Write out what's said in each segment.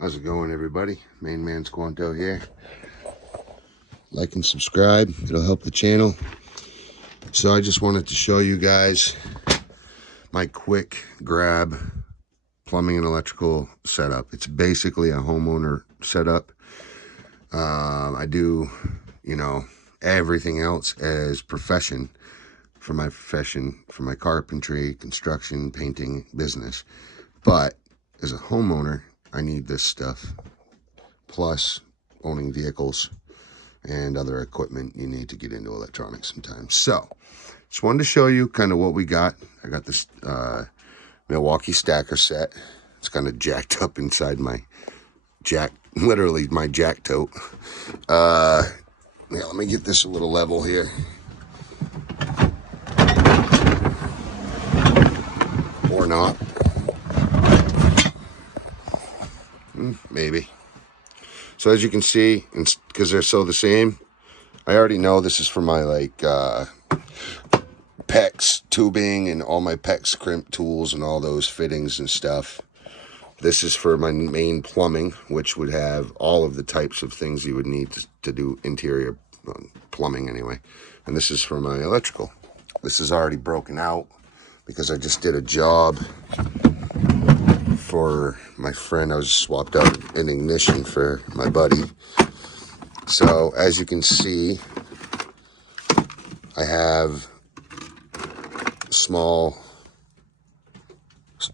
How's it going, everybody? Main man Squanto here. Like and subscribe, it'll help the channel. So I just wanted to show you guys my quick grab plumbing and electrical setup. It's basically a homeowner setup. I do, everything else as profession, for my carpentry, construction, painting business. But as a homeowner, I need this stuff, plus owning vehicles and other equipment you need to get into electronics sometimes. So just wanted to show you kind of what we got. I got this Milwaukee stacker set. It's kind of jacked up inside my literally my jack tote. Let me get this a little level here. Or not. Maybe. So as you can see, because they're so the same, I already know this is for my PEX tubing and all my PEX crimp tools and all those fittings and stuff. This is for my main plumbing, which would have all of the types of things you would need to do interior plumbing anyway. And this is for my electrical. This is already broken out because I just did a job for my friend. I was swapped out an ignition for my buddy. So as you can see, I have small,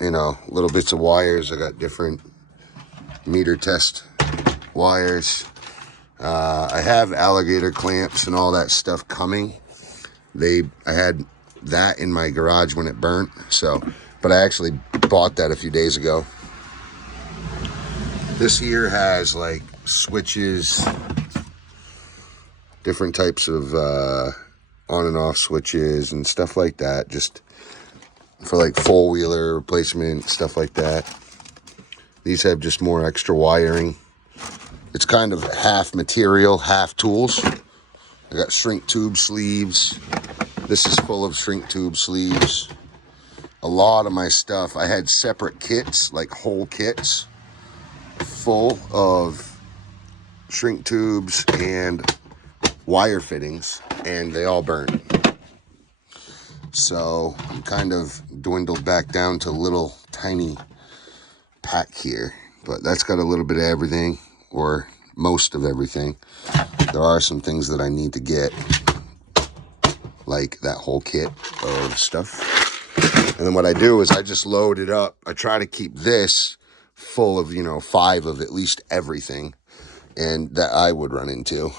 little bits of wires. I got different meter test wires. I have alligator clamps and all that stuff coming. I had that in my garage when it burnt. But I actually bought that a few days ago. This here has like switches, different types of on and off switches and stuff like that, just for like four-wheeler replacement, stuff like that. These have just more extra wiring. It's kind of half material, half tools. I got shrink tube sleeves. This is full of shrink tube sleeves. A lot of my stuff, I had separate kits, like whole kits, full of shrink tubes and wire fittings, and they all burned. So I'm kind of dwindled back down to a little tiny pack here, but that's got a little bit of everything, or most of everything. There are some things that I need to get, like that whole kit of stuff. And then what I do is I just load it up. I try to keep this full of, 5 of at least everything and that I would run into.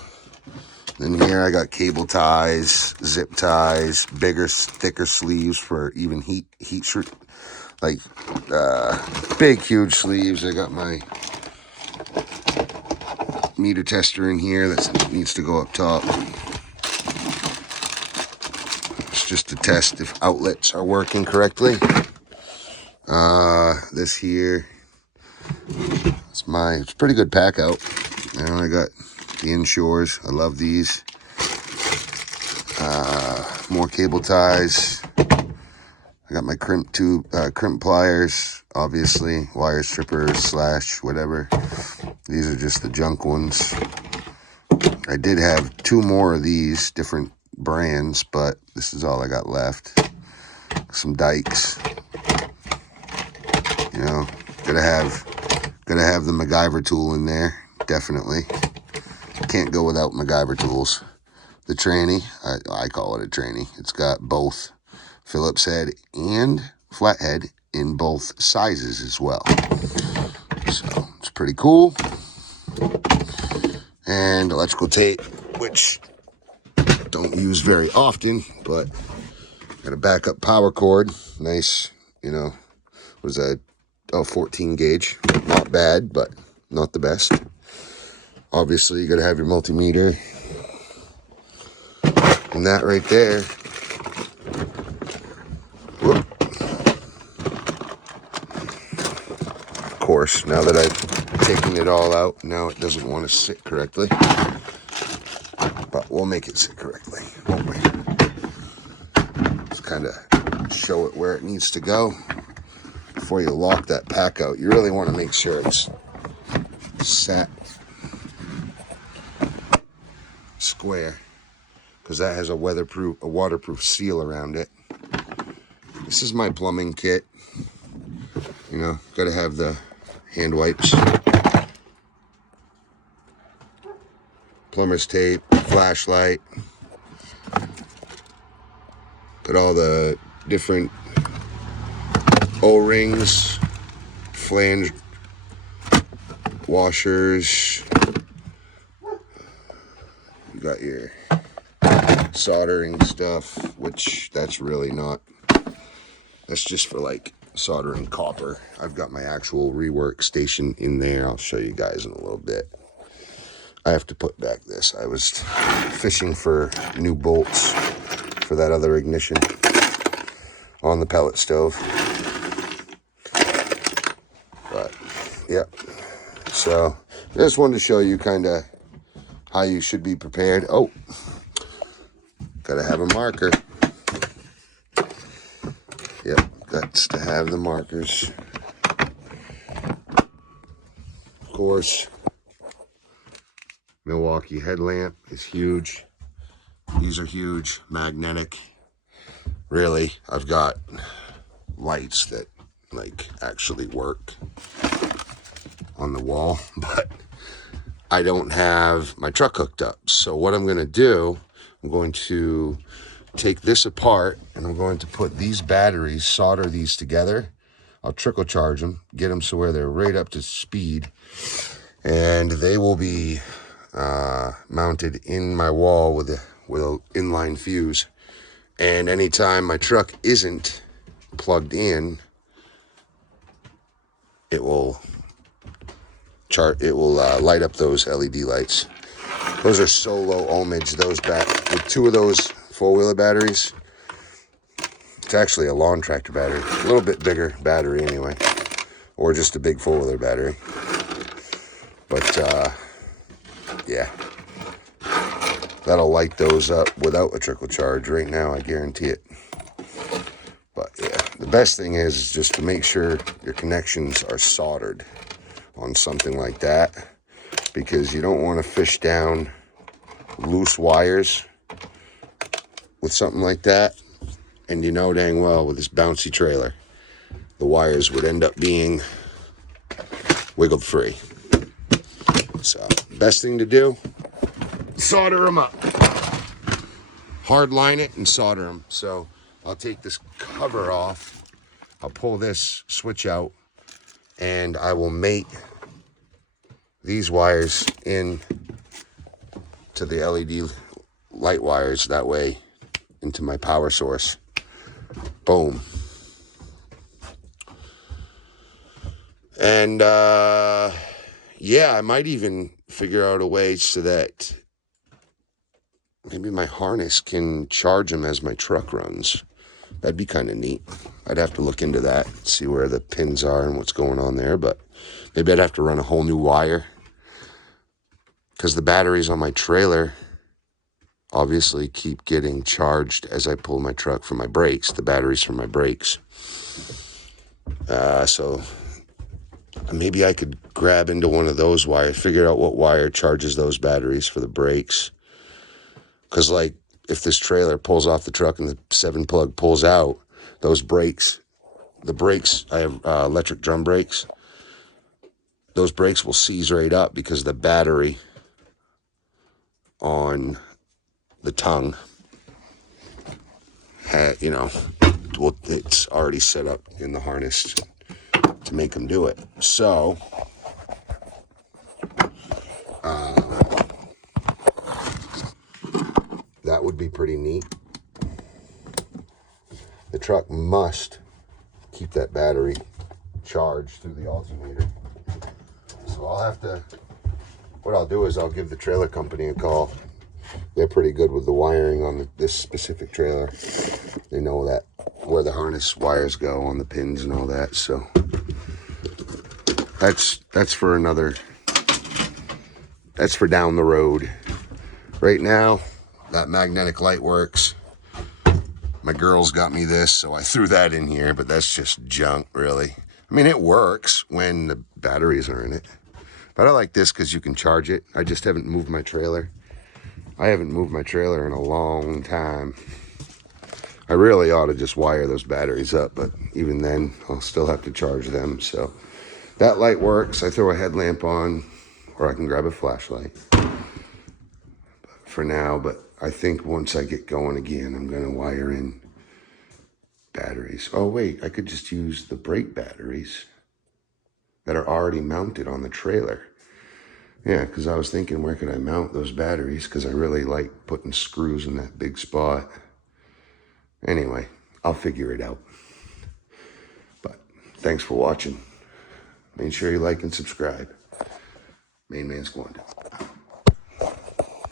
And here I got cable ties, zip ties, bigger, thicker sleeves for even heat shirt, like big, huge sleeves. I got my meter tester in here that needs to go up top. It's just to test if outlets are working correctly. This here, it's a pretty good Packout. I got the inshores. I love these. More cable ties. I got my crimp pliers, obviously, wire strippers / whatever. These are just the junk ones. I did have 2 more of these different brands, but this is all I got left. Some dikes. Gotta have the MacGyver tool in there, definitely. Can't go without MacGyver tools. The tranny, I call it a tranny. It's got both Phillips head and flathead in both sizes as well. So it's pretty cool. And electrical tape, which I don't use very often, but got a backup power cord. Nice, what is that? 14 gauge. Not bad, but not the best. Obviously, you got to have your multimeter. And that right there. Whoop. Of course, now that I've taken it all out, now it doesn't want to sit correctly. But we'll make it sit correctly, won't we? Just kind of show it where it needs to go. Before you lock that pack out, you really want to make sure it's set square, because that has a waterproof seal around it. This is my plumbing kit. You know, gotta have the hand wipes, plumber's tape, flashlight, got all the different O-rings, flange washers. You got your soldering stuff, which that's really not, that's just for like soldering copper. I've got my actual rework station in there. I'll show you guys in a little bit. I have to put back this. I was fishing for new bolts for that other ignition on the pellet stove. But yeah, so just wanted to show you kind of how you should be prepared. Oh, gotta have a marker. Yep, got to have the markers. Of course, Milwaukee headlamp is huge. These are huge, magnetic. Really, I've got lights that like actually work on the wall, but I don't have my truck hooked up. So what I'm gonna do, I'm going to take this apart and I'm going to put these batteries, solder these together. I'll trickle charge them, get them so where they're right up to speed, and they will be mounted in my wall with a inline fuse. And anytime my truck isn't plugged in, it will light up those LED lights. Those are so low ohmage. With two of those four-wheeler batteries, it's actually a lawn tractor battery, a little bit bigger battery anyway, or just a big four-wheeler battery. But yeah, that'll light those up without a trickle charge right now, I guarantee it. But yeah, the best thing is just to make sure your connections are soldered on something like that, because you don't want to fish down loose wires with something like that. And you know dang well with this bouncy trailer, the wires would end up being wiggled free. So best thing to do, solder them up. Hard line it and solder them. So I'll take this cover off, I'll pull this switch out, and I will mate these wires in to the LED light wires, that way into my power source. Boom. And yeah, I might even figure out a way so that maybe my harness can charge them as my truck runs. That'd be kind of neat. I'd have to look into that, see where the pins are and what's going on there, but maybe I'd have to run a whole new wire, because the batteries on my trailer obviously keep getting charged as I pull my truck from my brakes, the batteries from my brakes. So maybe I could grab into one of those wires, figure out what wire charges those batteries for the brakes. Because like if this trailer pulls off the truck and the 7-plug pulls out, those brakes, the brakes, I have electric drum brakes, those brakes will seize right up because the battery on the tongue, you know, well, it's already set up in the harness to make them do it. So that would be pretty neat. The truck must keep that battery charged through the alternator. So I'll have to, what I'll do is I'll give the trailer company a call. They're pretty good with the wiring on this specific trailer. They know that where the harness wires go on the pins and all that. So that's for another, that's for down the road. Right now, that magnetic light works. My girls got me this, so I threw that in here, but that's just junk, really. I mean, it works when the batteries are in it. But I like this because you can charge it. I just haven't moved my trailer. I haven't moved my trailer in a long time. I really ought to just wire those batteries up, but even then, I'll still have to charge them. So that light works. I throw a headlamp on, or I can grab a flashlight for now. But I think once I get going again, I'm going to wire in batteries. Oh, wait, I could just use the brake batteries that are already mounted on the trailer. Yeah, because I was thinking, where could I mount those batteries? Because I really like putting screws in that big spot. Anyway, I'll figure it out. But thanks for watching. Make sure you like and subscribe. Main Man's going down.